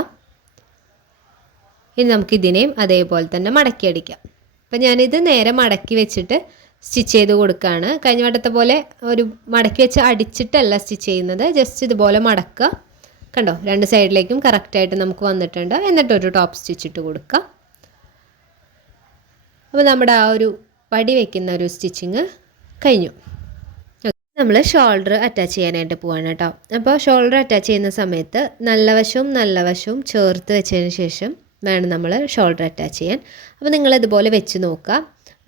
ഇനി നമുക്ക് ഇതിനെയും അതേപോലെ തന്നെ മടക്കി അടിക്കാം. അപ്പം ഞാനിത് നേരെ മടക്കി വെച്ചിട്ട് സ്റ്റിച്ച് ചെയ്ത് കൊടുക്കുകയാണ്. കഴിഞ്ഞ വട്ടത്തെ പോലെ ഒരു മടക്കി വെച്ച് അടിച്ചിട്ടല്ല സ്റ്റിച്ച് ചെയ്യുന്നത്. ജസ്റ്റ് ഇതുപോലെ മടക്കുക. കണ്ടോ? രണ്ട് സൈഡിലേക്കും കറക്റ്റായിട്ട് നമുക്ക് വന്നിട്ടുണ്ട്. എന്നിട്ടൊരു ടോപ്പ് സ്റ്റിച്ചിട്ട് കൊടുക്കുക. അപ്പോൾ നമ്മുടെ ആ ഒരു പടി വയ്ക്കുന്ന ഒരു സ്റ്റിച്ചിങ് കഴിഞ്ഞു. നമ്മൾ ഷോൾഡർ അറ്റാച്ച് ചെയ്യാനായിട്ട് പോവാണ് കേട്ടോ. അപ്പോൾ ഷോൾഡർ അറ്റാച്ച് ചെയ്യുന്ന സമയത്ത് നല്ല വശവും നല്ല വശവും ചേർത്ത് വെച്ചതിന് ശേഷം വേണം നമ്മൾ ഷോൾഡർ അറ്റാച്ച് ചെയ്യാൻ. അപ്പോൾ നിങ്ങൾ ഇതുപോലെ വെച്ച് നോക്കുക.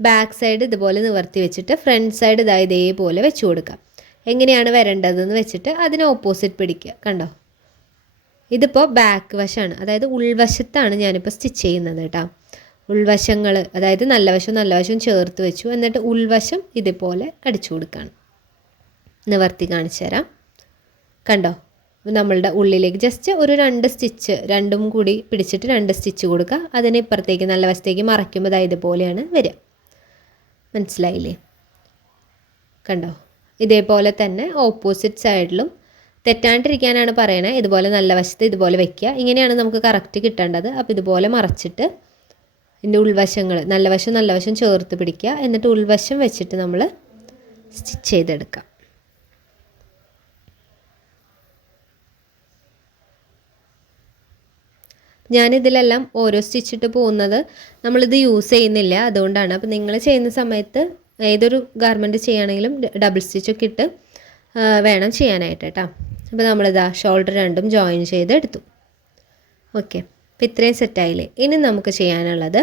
ബാക്ക് സൈഡ് ഇതുപോലെ നിവർത്തി വെച്ചിട്ട് ഫ്രണ്ട് സൈഡ് ഇതാ ഇതേപോലെ വെച്ച് കൊടുക്കുക. എങ്ങനെയാണ് വരേണ്ടതെന്ന് വെച്ചിട്ട് അതിന് ഓപ്പോസിറ്റ് പിടിക്കുക. കണ്ടോ? ഇതിപ്പോൾ ബാക്ക് വശമാണ് അതായത് ഉൾവശത്താണ് ഞാനിപ്പോൾ സ്റ്റിച്ച് ചെയ്യുന്നത് കേട്ടോ. ഉൾവശങ്ങൾ അതായത് നല്ല വശവും നല്ല വശവും ചേർത്ത് വെച്ചു. എന്നിട്ട് ഉൾവശം ഇതുപോലെ അടിച്ചു കൊടുക്കുകയാണ് നിവർത്തി കാണിച്ചു തരാം. കണ്ടോ? നമ്മളുടെ ഉള്ളിലേക്ക് ജസ്റ്റ് ഒരു രണ്ട് സ്റ്റിച്ച് രണ്ടും കൂടി പിടിച്ചിട്ട് രണ്ട് സ്റ്റിച്ച് കൊടുക്കുക. അതിന് ഇപ്പുറത്തേക്ക് നല്ല വശത്തേക്ക് മറയ്ക്കുമ്പോൾ അതായത് ഇതുപോലെയാണ് വരിക. മനസ്സിലായില്ലേ? കണ്ടോ? ഇതേപോലെ തന്നെ ഓപ്പോസിറ്റ് സൈഡിലും തെറ്റാണ്ടിരിക്കാനാണ് പറയണേ. ഇതുപോലെ നല്ല വശത്ത് ഇതുപോലെ വെക്കുക. ഇങ്ങനെയാണ് നമുക്ക് കറക്റ്റ് കിട്ടേണ്ടത്. അപ്പോൾ ഇതുപോലെ മറച്ചിട്ട് ഇതിന്റെ ഉൾവശങ്ങൾ നല്ല വശം നല്ല വശം ചേർത്ത് പിടിക്കുക. എന്നിട്ട് ഉൾവശം വെച്ചിട്ട് നമ്മൾ സ്റ്റിച്ച് ചെയ്തെടുക്കാം. ഞാനിതിലെല്ലാം ഓരോ സ്റ്റിച്ചിട്ട് പോകുന്നത് നമ്മളിത് യൂസ് ചെയ്യുന്നില്ല അതുകൊണ്ടാണ്. അപ്പോൾ നിങ്ങൾ ചെയ്യുന്ന സമയത്ത് ഏതൊരു ഗാർമെന്റ് ചെയ്യുകയാണെങ്കിലും ഡബിൾ സ്റ്റിച്ചൊക്കെ ഇട്ട് വേണം ചെയ്യാനായിട്ട് കേട്ടോ. അപ്പോൾ നമ്മളിതാ ഷോൾഡർ രണ്ടും ജോയിൻ ചെയ്ത് എടുത്തു ഓക്കെ അപ്പോൾ ഇത്രയും സെറ്റായില്ലേ ഇനി നമുക്ക് ചെയ്യാനുള്ളത്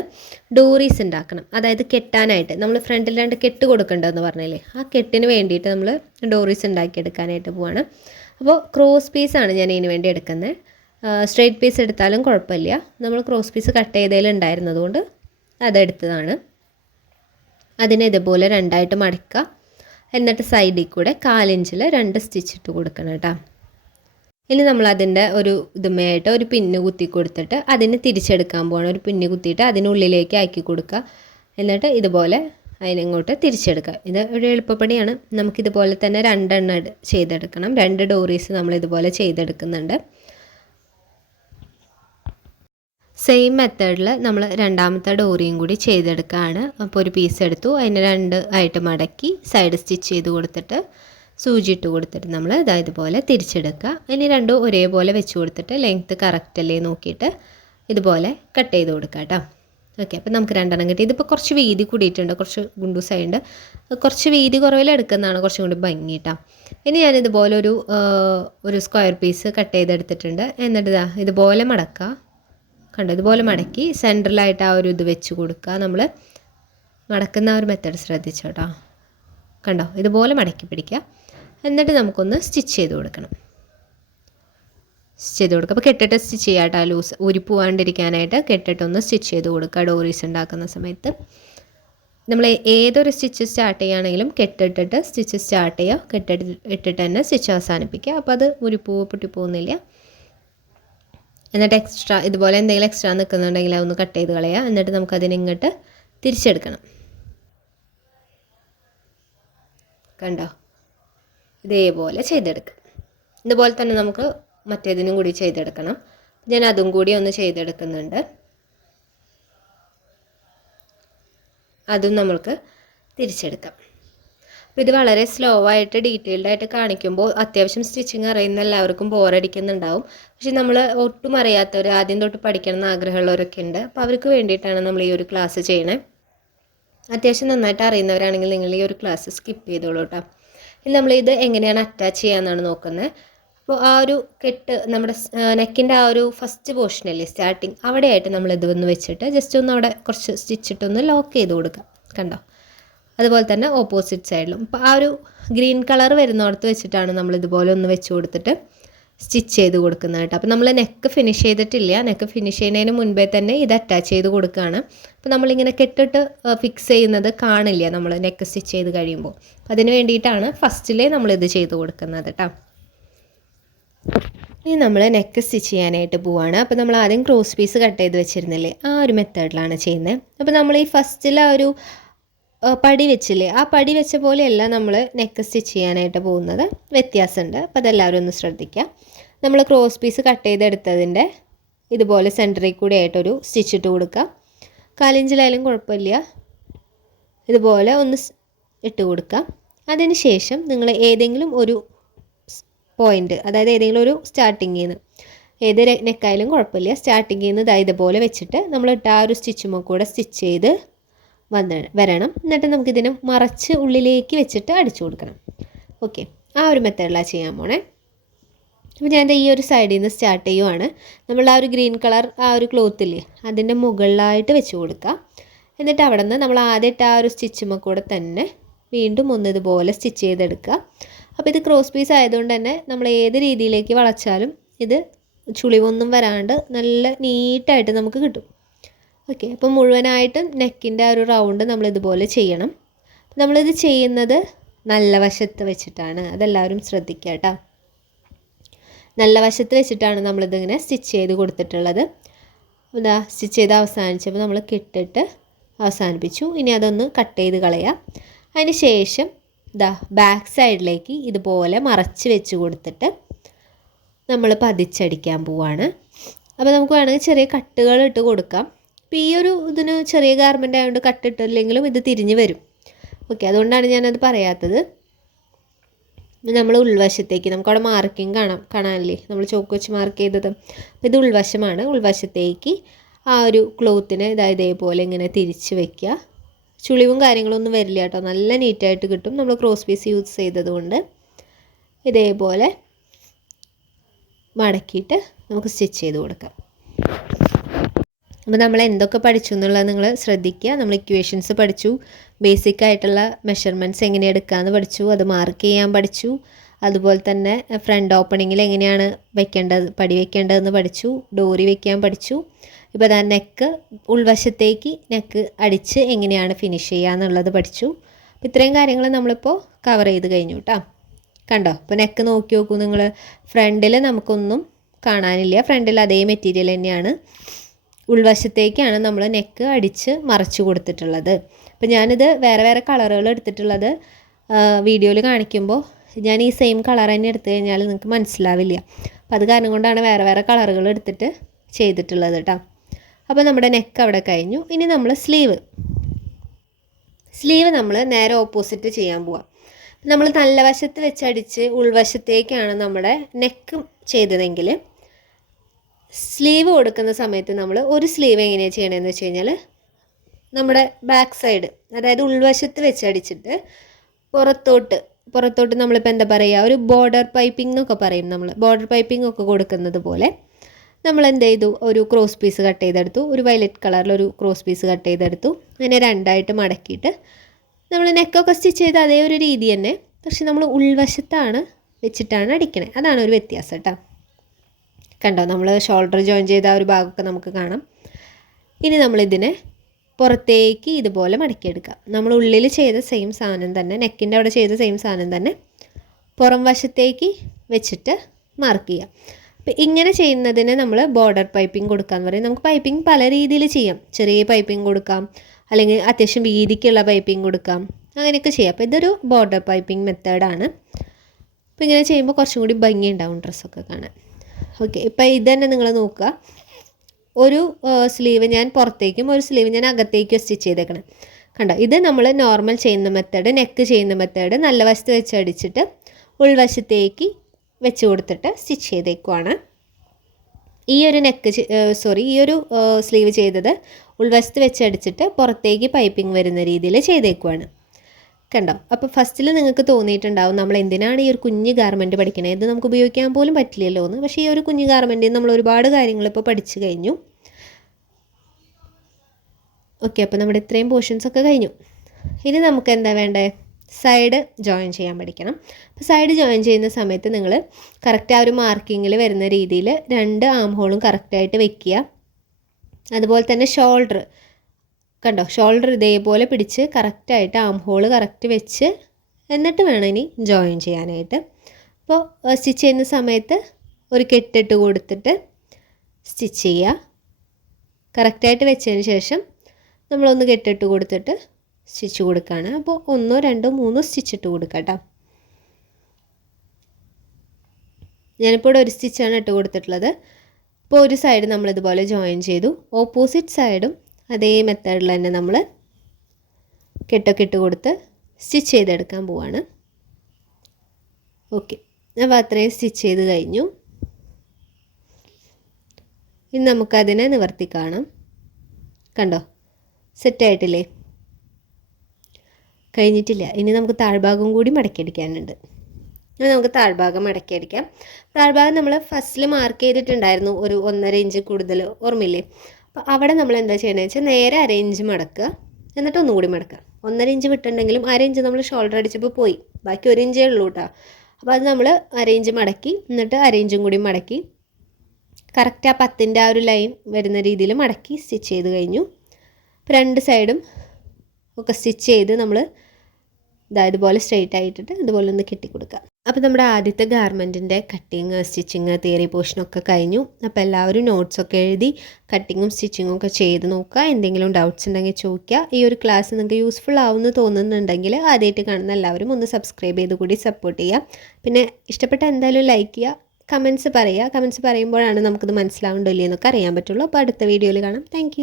ഡോറീസ് ഉണ്ടാക്കണം. അതായത് കെട്ടാനായിട്ട്. നമ്മൾ ഫ്രണ്ടിൽ രണ്ട് കെട്ട് കൊടുക്കേണ്ടതെന്ന് പറഞ്ഞില്ലേ? ആ കെട്ടിന് വേണ്ടിയിട്ട് നമ്മൾ ഡോറീസ് ഉണ്ടാക്കിയെടുക്കാനായിട്ട് പോവാണ്. അപ്പോൾ ക്രോസ് പീസാണ് ഞാൻ ഇതിന് വേണ്ടി എടുക്കുന്നത്. സ്ട്രെയിറ്റ് പീസ് എടുത്താലും കുഴപ്പമില്ല. നമ്മൾ ക്രോസ് പീസ് കട്ട് ചെയ്തതിൽ ഉണ്ടായിരുന്നതുകൊണ്ട് അതെടുത്തതാണ്. അതിനെ ഇതുപോലെ രണ്ടായിട്ട് മടക്കുക. എന്നിട്ട് സൈഡിൽ കൂടെ കാലിഞ്ചിൽ രണ്ട് സ്റ്റിച്ച് ഇട്ട് കൊടുക്കണം കേട്ടോ. ഇനി നമ്മൾ അതിന്റെ ഒരു ഇതുമയായിട്ട് ഒരു പിന്ന് കുത്തി കൊടുത്തിട്ട് അതിന് തിരിച്ചെടുക്കാൻ പോകണം ഒരു പിന്ന് കുത്തിയിട്ട് അതിനുള്ളിലേക്ക് ആക്കി കൊടുക്കുക. എന്നിട്ട് ഇതുപോലെ അതിനിങ്ങോട്ട് തിരിച്ചെടുക്കുക. ഇത് ഒരു എളുപ്പപ്പടിയാണ്. നമുക്കിതുപോലെ തന്നെ രണ്ടെണ്ണം ചെയ്തെടുക്കണം. രണ്ട് ഡോറീസ് നമ്മൾ ഇതുപോലെ ചെയ്തെടുക്കുന്നുണ്ട്. സെയിം മെത്തേഡിൽ നമ്മൾ രണ്ടാമത്തെ ഡോറിയും കൂടി ചെയ്തെടുക്കുകയാണ്. അപ്പോൾ ഒരു പീസ് എടുത്തു. അതിനെ രണ്ട് ആയിട്ട് മടക്കി സൈഡ് സ്റ്റിച്ച് ചെയ്ത് കൊടുത്തിട്ട് സൂചി ഇട്ട് കൊടുത്തിട്ട് നമ്മൾ ഇതാ ഇതുപോലെ തിരിച്ചെടുക്കുക. ഇനി രണ്ടും ഒരേപോലെ വെച്ച് കൊടുത്തിട്ട് ലെങ്ത്ത് കറക്റ്റ് അല്ലേ നോക്കിയിട്ട് ഇതുപോലെ കട്ട് ചെയ്ത് കൊടുക്കുക കേട്ടോ. ഓക്കെ അപ്പോൾ നമുക്ക് രണ്ടെണ്ണം കിട്ടി. ഇതിപ്പോൾ കുറച്ച് വീതി കൂടിയിട്ടുണ്ട് കുറച്ച് ഗുണ്ടൂസായുണ്ട് കുറച്ച് വീതി കുറവിൽ എടുക്കുന്നതാണ് കുറച്ചും കൂടി ഭംഗി കേട്ടോ. ഇനി ഞാൻ ഇതുപോലെ ഒരു ഒരു സ്ക്വയർ പീസ് കട്ട് ചെയ്തെടുത്തിട്ടുണ്ട്. എന്നിട്ട് ഇതാ ഇതുപോലെ മടക്കുക. കണ്ടോ? ഇതുപോലെ മടക്കി സെൻട്രലായിട്ട് ആ ഒരു ഇത് വെച്ച് കൊടുക്കുക. നമ്മൾ മടക്കുന്ന ആ ഒരു മെത്തേഡ് ശ്രദ്ധിച്ചോട്ടോ കണ്ടോ? ഇതുപോലെ മടക്കി പിടിക്കുക. എന്നിട്ട് നമുക്കൊന്ന് സ്റ്റിച്ച് ചെയ്ത് കൊടുക്കണം. സ്റ്റിച്ച് ചെയ്ത് കൊടുക്കുക. അപ്പോൾ കെട്ടിട്ട് സ്റ്റിച്ച് ചെയ്യാം കേട്ടോ ലൂസ് ഊരി പോവാണ്ടിരിക്കാനായിട്ട് കെട്ടിട്ടൊന്ന് സ്റ്റിച്ച് ചെയ്ത് കൊടുക്കുക. ഡോറീസ് ഉണ്ടാക്കുന്ന സമയത്ത്. നമ്മൾ ഏതൊരു സ്റ്റിച്ച് സ്റ്റാർട്ട് ചെയ്യുകയാണെങ്കിലും കെട്ടിട്ടിട്ട് സ്റ്റിച്ച് സ്റ്റാർട്ട് ചെയ്യുക. കെട്ടിട്ട് ഇട്ടിട്ട് തന്നെ സ്റ്റിച്ച് അവസാനിപ്പിക്കുക. അപ്പോൾ അത് ഉരിപ്പൂവ് പൊട്ടിപ്പോകുന്നില്ല. എന്നിട്ട് എക്സ്ട്രാ ഇതുപോലെ എന്തെങ്കിലും എക്സ്ട്രാ നിൽക്കുന്നുണ്ടെങ്കിൽ അതൊന്ന് കട്ട് ചെയ്ത് കളയുക. എന്നിട്ട് നമുക്കതിനെ ഇങ്ങോട്ട് തിരിച്ചെടുക്കണം. കണ്ടോ? ഇതേപോലെ ചെയ്തെടുക്കാം. ഇതുപോലെ തന്നെ നമുക്ക് മറ്റേതിനും കൂടി ചെയ്തെടുക്കണം. ഞാൻ അതും കൂടി ഒന്ന് ചെയ്തെടുക്കുന്നുണ്ട്. അതും നമ്മൾക്ക് തിരിച്ചെടുക്കാം. അപ്പോൾ ഇത് വളരെ സ്ലോ ആയിട്ട് ഡീറ്റെയിൽഡ് ആയിട്ട് കാണിക്കുമ്പോൾ അത്യാവശ്യം സ്റ്റിച്ചിങ് അറിയുന്ന എല്ലാവർക്കും ബോറടിക്കുന്നുണ്ടാവും പക്ഷെ നമ്മൾ ഒട്ടും അറിയാത്തവർ ആദ്യം തൊട്ട് പഠിക്കണം എന്ന് ആഗ്രഹമുള്ളവരൊക്കെ ഉണ്ട്. അപ്പോൾ അവർക്ക് വേണ്ടിയിട്ടാണ് നമ്മൾ ഈ ഒരു ക്ലാസ് ചെയ്യണേ. അത്യാവശ്യം നന്നായിട്ട് അറിയുന്നവരാണെങ്കിൽ നിങ്ങൾ ഈ ഒരു ക്ലാസ് സ്കിപ്പ് ചെയ്തോളൂ കേട്ടോ. ഇനി നമ്മൾ ഇത് എങ്ങനെയാണ് അറ്റാച്ച് ചെയ്യാമെന്നാണ് നോക്കുന്നത് അപ്പോൾ ആ ഒരു കെട്ട് നമ്മുടെ നെക്കിന്റെ ആ ഒരു ഫസ്റ്റ് പോർഷനല്ലേ സ്റ്റാർട്ടിങ് അവിടെയായിട്ട് നമ്മൾ ഇത് ഒന്ന് വെച്ചിട്ട് ജസ്റ്റ് ഒന്ന് അവിടെ കുറച്ച് സ്റ്റിച്ചിട്ടൊന്ന് ലോക്ക് ചെയ്ത് കൊടുക്കുക കണ്ടോ? അതുപോലെ തന്നെ ഓപ്പോസിറ്റ് സൈഡിലും അപ്പോൾ ആ ഒരു ഗ്രീൻ കളർ വരുന്നിടത്ത് വെച്ചിട്ടാണ് നമ്മൾ ഇതുപോലെ ഒന്ന് വെച്ച് കൊടുത്തിട്ട് സ്റ്റിച്ച് ചെയ്ത് കൊടുക്കുന്നത് കേട്ടോ. അപ്പോൾ നമ്മൾ നെക്ക് ഫിനിഷ് ചെയ്തിട്ടില്ല. നെക്ക് ഫിനിഷ് ചെയ്യുന്നതിന് മുൻപേ തന്നെ ഇത് അറ്റാച്ച് ചെയ്ത് കൊടുക്കുകയാണ്. അപ്പോൾ നമ്മളിങ്ങനെ കെട്ടിട്ട് ഫിക്സ് ചെയ്യുന്നത് കാണില്ല നമ്മൾ നെക്ക് സ്റ്റിച്ച് ചെയ്ത് കഴിയുമ്പോൾ. അപ്പോൾ അതിന് വേണ്ടിയിട്ടാണ് ഫസ്റ്റിലേ നമ്മളിത് ചെയ്ത് കൊടുക്കുന്നത് കേട്ടോ. ഇനി നമ്മൾ നെക്ക് സ്റ്റിച്ച് ചെയ്യാനായിട്ട് പോവാണ്. അപ്പോൾ നമ്മൾ ആദ്യം ക്രോസ് പീസ് കട്ട് ചെയ്ത് വെച്ചിരുന്നില്ലേ? ആ ഒരു മെത്തേഡിലാണ് ചെയ്യുന്നത്. അപ്പോൾ നമ്മൾ ഈ ഫസ്റ്റിൽ ആ ഒരു പടി വെച്ചില്ലേ? ആ പടി വെച്ച പോലെയല്ല നമ്മൾ നെക്ക് സ്റ്റിച്ച് ചെയ്യാനായിട്ട് പോകുന്നത്. വ്യത്യാസമുണ്ട്. അപ്പോൾ അതെല്ലാവരും ഒന്ന് ശ്രദ്ധിക്കുക നമ്മൾ ക്രോസ് പീസ് കട്ട് ചെയ്തെടുത്തതിന്റെ ഇതുപോലെ സെന്ററിൽ കൂടി ആയിട്ടൊരു സ്റ്റിച്ച് ഇട്ട് കൊടുക്കുക കാലിഞ്ചിലായാലും കുഴപ്പമില്ല. ഇതുപോലെ ഒന്ന് ഇട്ട് കൊടുക്കുക അതിന് ശേഷം നിങ്ങൾ ഏതെങ്കിലും ഒരു പോയിന്റ് അതായത് ഏതെങ്കിലും ഒരു സ്റ്റാർട്ടിങ്ങിൽ നിന്ന് ഏത് നെക്കായാലും കുഴപ്പമില്ല. സ്റ്റാർട്ടിങ്ങിൽ നിന്ന് ഇതാ ഇതുപോലെ വെച്ചിട്ട് നമ്മൾ ഇട്ട ആ ഒരു സ്റ്റിച്ചുമ്പോൾ കൂടെ സ്റ്റിച്ച് ചെയ്ത് വന്ന് വരണം. എന്നിട്ട് നമുക്കിതിനെ മറച്ച് ഉള്ളിലേക്ക് വെച്ചിട്ട് അടിച്ചു കൊടുക്കണം. ഓക്കെ ആ ഒരു മെത്തേഡിലാണ് ചെയ്യാൻ പോണേ. അപ്പോൾ ഞാൻ ഈ ഒരു സൈഡിൽ നിന്ന് സ്റ്റാർട്ട് ചെയ്യുവാണ്. നമ്മൾ ആ ഒരു ഗ്രീൻ കളർ ആ ഒരു ക്ലോത്തില്ലേ അതിന്റെ മുകളിലായിട്ട് വെച്ച് കൊടുക്കുക എന്നിട്ട് അവിടെ നിന്ന് നമ്മൾ ആദ്യമായിട്ട് ആ ഒരു സ്റ്റിച്ചുമ്പോൾ കൂടെ തന്നെ വീണ്ടും ഒന്ന് ഇതുപോലെ സ്റ്റിച്ച് ചെയ്തെടുക്കുക. അപ്പോൾ ഇത് ക്രോസ് പീസ് ആയതുകൊണ്ട് തന്നെ നമ്മൾ ഏത് രീതിയിലേക്ക് വളച്ചാലും ഇത് ചുളിവൊന്നും വരാണ്ട് നല്ല നീറ്റായിട്ട് നമുക്ക് കിട്ടും. ഓക്കെ അപ്പോൾ മുഴുവനായിട്ടും നെക്കിന്റെ ആ ഒരു റൗണ്ട് നമ്മളിതുപോലെ ചെയ്യണം. നമ്മളിത് ചെയ്യുന്നത് നല്ല വശത്ത് വെച്ചിട്ടാണ്. അതെല്ലാവരും ശ്രദ്ധിക്കുക കേട്ടോ. നല്ല വശത്ത് വെച്ചിട്ടാണ് നമ്മളിതിങ്ങനെ സ്റ്റിച്ച് ചെയ്ത് കൊടുത്തിട്ടുള്ളത്. ഇതാ സ്റ്റിച്ച് ചെയ്ത് അവസാനിച്ചപ്പോൾ നമ്മൾ കിട്ടിട്ട് അവസാനിപ്പിച്ചു. ഇനി അതൊന്ന് കട്ട് ചെയ്ത് കളയാം. അതിന് ശേഷം ഇതാ ബാക്ക് സൈഡിലേക്ക് ഇതുപോലെ മറച്ച് വെച്ച് കൊടുത്തിട്ട് നമ്മൾ പതിച്ചടിക്കാൻ പോവാണ്. അപ്പോൾ നമുക്ക് വേണമെങ്കിൽ ചെറിയ കട്ടുകൾ ഇട്ട് കൊടുക്കാം. അപ്പോൾ ഈ ഒരു ഇതിന് ചെറിയ ഗാർമെന്റ് ആയതുകൊണ്ട് കട്ടിട്ടില്ലെങ്കിലും ഇത് തിരിഞ്ഞ് വരും. ഓക്കെ അതുകൊണ്ടാണ് ഞാനത് പറയാത്തത്. നമ്മൾ ഉൾവശത്തേക്ക് നമുക്ക് അവിടെ മാർക്കിങ് കാണാം കാണാനില്ലേ? നമ്മൾ ചോക്ക് വെച്ച് മാർക്ക് ചെയ്തത്. അപ്പോൾ ഇത് ഉൾവശമാണ്. ഉൾവശത്തേക്ക് ആ ഒരു ക്ലോത്തിനെ ഇതാ ഇതേപോലെ ഇങ്ങനെ തിരിച്ച് വെക്കുക ചുളിവും കാര്യങ്ങളൊന്നും വരില്ല കേട്ടോ. നല്ല നീറ്റായിട്ട് കിട്ടും. നമ്മൾ ക്രോസ് പീസ് യൂസ് ചെയ്തതുകൊണ്ട് ഇതേപോലെ മടക്കിയിട്ട് നമുക്ക് സ്റ്റിച്ച് ചെയ്ത് കൊടുക്കാം. അപ്പോൾ നമ്മൾ എന്തൊക്കെ പഠിച്ചു എന്നുള്ളത് നിങ്ങൾ ശ്രദ്ധിക്കുക. നമ്മൾ ഇക്വേഷൻസ് പഠിച്ചു. ബേസിക് ആയിട്ടുള്ള മെഷർമെന്റ്സ് എങ്ങനെ എടുക്കാമെന്ന് പഠിച്ചു. അത് മാർക്ക് ചെയ്യാൻ പഠിച്ചു. അതുപോലെ തന്നെ ഫ്രണ്ട് ഓപ്പണിങ്ങിൽ എങ്ങനെയാണ് വെക്കേണ്ടത് പടി വെക്കേണ്ടതെന്ന് പഠിച്ചു. ഡോറി വെക്കാൻ പഠിച്ചു. ഇപ്പോൾ അതാ നെക്ക് ഉൾവശത്തേക്ക് നെക്ക് അടിച്ച് എങ്ങനെയാണ് ഫിനിഷ് ചെയ്യുക എന്നുള്ളത് പഠിച്ചു. അപ്പോൾ ഇത്രയും കാര്യങ്ങൾ നമ്മളിപ്പോൾ കവർ ചെയ്ത് കഴിഞ്ഞു കേട്ടോ. കണ്ടോ? ഇപ്പോൾ നെക്ക് നോക്കി നോക്കൂ നിങ്ങൾ. ഫ്രണ്ടിൽ നമുക്കൊന്നും കാണാനില്ല. ഫ്രണ്ടിൽ അതേ മെറ്റീരിയൽ തന്നെയാണ്. ഉൾവശത്തേക്കാണ് നമ്മൾ നെക്ക് അടിച്ച് മറച്ചു കൊടുത്തിട്ടുള്ളത്. അപ്പോൾ ഞാനിത് വേറെ വേറെ കളറുകൾ എടുത്തിട്ടുള്ളത് വീഡിയോയിൽ കാണിക്കുമ്പോൾ ഞാൻ ഈ സെയിം കളർ തന്നെ എടുത്തു കഴിഞ്ഞാൽ നിങ്ങൾക്ക് മനസ്സിലാവില്ല. അപ്പോൾ അത് കാരണം കൊണ്ടാണ് വേറെ വേറെ കളറുകൾ എടുത്തിട്ട് ചെയ്തിട്ടുള്ളത് കേട്ടോ അപ്പോൾ നമ്മുടെ നെക്ക് അവിടെ കഴിഞ്ഞു. ഇനി നമ്മൾ സ്ലീവ്. സ്ലീവ് നമ്മൾ നേരെ ഓപ്പോസിറ്റ് ചെയ്യാൻ പോവാം. നമ്മൾ നല്ല വശത്ത് വെച്ചടിച്ച് ഉൾവശത്തേക്കാണ് നമ്മുടെ നെക്ക് ചെയ്തതെങ്കിൽ സ്ലീവ് കൊടുക്കുന്ന സമയത്ത് നമ്മൾ ഒരു സ്ലീവ് എങ്ങനെയാണ് ചെയ്യണമെന്ന് വെച്ച് കഴിഞ്ഞാൽ നമ്മുടെ ബാക്ക് സൈഡ് അതായത് ഉൾവശത്ത് വെച്ചടിച്ചിട്ട് പുറത്തോട്ട് പുറത്തോട്ട് നമ്മളിപ്പോൾ എന്താ പറയുക ഒരു ബോർഡർ പൈപ്പിംഗ് എന്നൊക്കെ പറയും നമ്മൾ ബോർഡർ പൈപ്പിംഗ് ഒക്കെ കൊടുക്കുന്നത് പോലെ നമ്മൾ എന്ത് ചെയ്തു? ഒരു ക്രോസ് പീസ് കട്ട് ചെയ്തെടുത്തു. ഒരു വയലറ്റ് കളറിൽ ഒരു ക്രോസ് പീസ് കട്ട് ചെയ്തെടുത്തു. അതിനെ രണ്ടായിട്ട് മടക്കിയിട്ട് നമ്മൾ നെക്കൊക്കെ സ്റ്റിച്ച് ചെയ്ത അതേ ഒരു രീതി തന്നെ. പക്ഷെ നമ്മൾ ഉൾവശത്താണ് വെച്ചിട്ടാണ് അടിക്കണേ. അതാണ് ഒരു വ്യത്യാസം കേട്ടോ കണ്ടോ നമ്മൾ ഷോൾഡർ ജോയിൻ ചെയ്ത ആ ഒരു ഭാഗമൊക്കെ നമുക്ക് കാണാം. ഇനി നമ്മളിതിനെ പുറത്തേക്ക് ഇതുപോലെ മടക്കിയെടുക്കാം നമ്മൾ ഉള്ളിൽ ചെയ്ത സെയിം സാധനം തന്നെ നെക്കിന്റെ അവിടെ ചെയ്ത സെയിം സാധനം തന്നെ പുറം വശത്തേക്ക് വെച്ചിട്ട് മാർക്ക് ചെയ്യാം അപ്പം ഇങ്ങനെ ചെയ്യുന്നതിന് നമ്മൾ ബോർഡർ പൈപ്പിംഗ് കൊടുക്കാന്ന് പറയും. നമുക്ക് പൈപ്പിംഗ് പല രീതിയിൽ ചെയ്യാം. ചെറിയ പൈപ്പിംഗ് കൊടുക്കാം അല്ലെങ്കിൽ അത്യാവശ്യം വീതിക്കുള്ള പൈപ്പിംഗ് കൊടുക്കാം അങ്ങനെയൊക്കെ ചെയ്യാം. അപ്പോൾ ഇതൊരു ബോർഡർ പൈപ്പിംഗ് മെത്തേഡാണ് അപ്പോൾ ഇങ്ങനെ ചെയ്യുമ്പോൾ കുറച്ചും കൂടി ഭംഗി ഉണ്ടാവും ഡ്രസ്സൊക്കെ കാണാൻ. ഓക്കെ ഇപ്പം ഇത് തന്നെ നിങ്ങൾ നോക്കുക ഒരു സ്ലീവ് ഞാൻ പുറത്തേക്കും ഒരു സ്ലീവ് ഞാൻ അകത്തേക്കും സ്റ്റിച്ച് ചെയ്തേക്കണം. കണ്ടോ? ഇത് നമ്മൾ നോർമൽ ചെയ്യുന്ന മെത്തേഡ് നെക്ക് ചെയ്യുന്ന മെത്തേഡ് നല്ല വശത്ത് വെച്ച് അടിച്ചിട്ട് ഉൾവശത്തേക്ക് വെച്ച് കൊടുത്തിട്ട് സ്റ്റിച്ച് ചെയ്തേക്കുവാണ്. ഈ ഒരു നെക്ക് സോറി ഈ ഒരു സ്ലീവ് ചെയ്തത് ഉൾവശത്ത് വെച്ച് അടിച്ചിട്ട് പുറത്തേക്ക് പൈപ്പിംഗ് വരുന്ന രീതിയിൽ ചെയ്തേക്കുവാണ്. കണ്ടോ? അപ്പോൾ ഫസ്റ്റിൽ നിങ്ങൾക്ക് തോന്നിയിട്ടുണ്ടാവും നമ്മൾ എന്തിനാണ് ഈ ഒരു കുഞ്ഞ് ഗാർമെന്റ് പഠിക്കണത് ഇത് നമുക്ക് ഉപയോഗിക്കാൻ പോലും പറ്റില്ലല്ലോ എന്ന്. പക്ഷേ ഈ ഒരു കുഞ്ഞ് ഗാർമെന്റിൽ നമ്മൾ ഒരുപാട് കാര്യങ്ങൾ ഇപ്പോൾ പഠിച്ചു കഴിഞ്ഞു. ഓക്കെ അപ്പോൾ നമ്മുടെ ഇത്രയും പോർഷൻസ് ഒക്കെ കഴിഞ്ഞു. ഇനി നമുക്ക് എന്താ വേണ്ടേ? സൈഡ് ജോയിൻ ചെയ്യാൻ പഠിക്കണം. അപ്പോൾ സൈഡ് ജോയിൻ ചെയ്യുന്ന സമയത്ത് നിങ്ങൾ കറക്റ്റ് ആ ഒരു മാർക്കിങ്ങിൽ വരുന്ന രീതിയിൽ രണ്ട് ആം ഹോളും കറക്റ്റായിട്ട് വെക്കുക. അതുപോലെ തന്നെ ഷോൾഡർ കണ്ടോ? ഷോൾഡർ ഇതേപോലെ പിടിച്ച് കറക്റ്റായിട്ട് ആം ഹോൾ കറക്റ്റ് വെച്ച് എന്നിട്ട് വേണം ഇനി ജോയിൻ ചെയ്യാനായിട്ട്. അപ്പോൾ സ്റ്റിച്ച് ചെയ്യുന്ന സമയത്ത് ഒരു കെട്ടിട്ട് കൊടുത്തിട്ട് സ്റ്റിച്ച് ചെയ്യുക. കറക്റ്റായിട്ട് വെച്ചതിന് ശേഷം നമ്മളൊന്ന് കെട്ടിട്ട് കൊടുത്തിട്ട് സ്റ്റിച്ച് കൊടുക്കുകയാണ്. അപ്പോൾ ഒന്നോ രണ്ടോ മൂന്നോ സ്റ്റിച്ച് ഇട്ട് കൊടുക്കാം കേട്ടോ. ഞാനിപ്പോൾ ഇവിടെ ഒരു സ്റ്റിച്ചാണ് ഇട്ട് കൊടുത്തിട്ടുള്ളത്. ഇപ്പോൾ ഒരു സൈഡ് നമ്മളിതുപോലെ ജോയിൻ ചെയ്തു. ഓപ്പോസിറ്റ് സൈഡും അതേ മെത്തേഡിൽ തന്നെ നമ്മൾ കെട്ടൊക്കെ ഇട്ട് കൊടുത്ത് സ്റ്റിച്ച് ചെയ്തെടുക്കാൻ പോവാണ്. ഓക്കെ. അപ്പോൾ അത്രയും സ്റ്റിച്ച് ചെയ്ത് കഴിഞ്ഞു. ഇനി നമുക്കതിനെ നിവർത്തി കാണാം. കണ്ടോ? സെറ്റായിട്ടില്ലേ കഴിഞ്ഞിട്ടില്ല. ഇനി നമുക്ക് താഴ്ഭാഗം കൂടി മടക്കിയടിക്കാനുണ്ട്. ഇനി നമുക്ക് താഴ്ഭാഗം മടക്കിയടിക്കാം. താഴ്ഭാഗം നമ്മൾ ഫസ്റ്റിൽ മാർക്ക് ചെയ്തിട്ടുണ്ടായിരുന്നു ഒരു ഒന്നര ഇഞ്ച് കൂടുതൽ ഓർമ്മയില്ലേ? അപ്പോൾ അവിടെ നമ്മൾ എന്താ ചെയ്യണമെന്ന് വെച്ചാൽ നേരെ അര ഇഞ്ച് മടക്കുക. എന്നിട്ട് ഒന്നുകൂടി മടക്കുക. ഒന്നര ഇഞ്ച് വിട്ടുണ്ടെങ്കിലും അര ഇഞ്ച് നമ്മൾ ഷോൾഡർ അടിച്ചപ്പോൾ പോയി. ബാക്കി ഒരു ഇഞ്ചേ ഉള്ളൂ കേട്ടോ അപ്പോൾ അത് നമ്മൾ അര ഇഞ്ച് മടക്കി എന്നിട്ട് അര ഇഞ്ചും കൂടി മടക്കി. കറക്റ്റ് ആ പത്തിന്റെ ആ ഒരു ലൈൻ വരുന്ന രീതിയിൽ മടക്കി സ്റ്റിച്ച് ചെയ്ത് കഴിഞ്ഞു. രണ്ട് സൈഡും ഒക്കെ സ്റ്റിച്ച് ചെയ്ത് നമ്മൾ ഇതാ ഇതുപോലെ സ്ട്രെയിറ്റ് ആയിട്ടിട്ട് ഇതുപോലെ ഒന്ന് കെട്ടി കൊടുക്കുക അപ്പോൾ നമ്മുടെ ആദ്യത്തെ ഗാർമെന്റിന്റെ കട്ടിങ് സ്റ്റിച്ചിങ് തിയറി പോർഷനൊക്കെ കഴിഞ്ഞു. അപ്പോൾ എല്ലാവരും നോട്ട്സ് ഒക്കെ എഴുതി കട്ടിങ്ങും സ്റ്റിച്ചിങ്ങും ഒക്കെ ചെയ്ത് നോക്കുക. എന്തെങ്കിലും ഡൗട്ട്സ് ഉണ്ടെങ്കിൽ ചോദിക്കുക. ഈ ഒരു ക്ലാസ് നിങ്ങൾക്ക് യൂസ്ഫുൾ ആവുമെന്ന് തോന്നുന്നുണ്ടെങ്കിൽ ആദ്യമായിട്ട് കാണുന്ന എല്ലാവരും ഒന്ന് സബ്സ്ക്രൈബ് ചെയ്ത് കൂടി സപ്പോർട്ട് ചെയ്യുക. പിന്നെ ഇഷ്ടപ്പെട്ട എന്തായാലും ലൈക്ക് ചെയ്യുക. കമൻസ് പറയുക. കമൻസ് പറയുമ്പോഴാണ് നമുക്കത് മനസ്സിലാവുണ്ടോ ഇല്ലയെന്നൊക്കെ അറിയാൻ പറ്റുള്ളൂ. അപ്പോൾ അടുത്ത വീഡിയോയിൽ കാണാം. താങ്ക്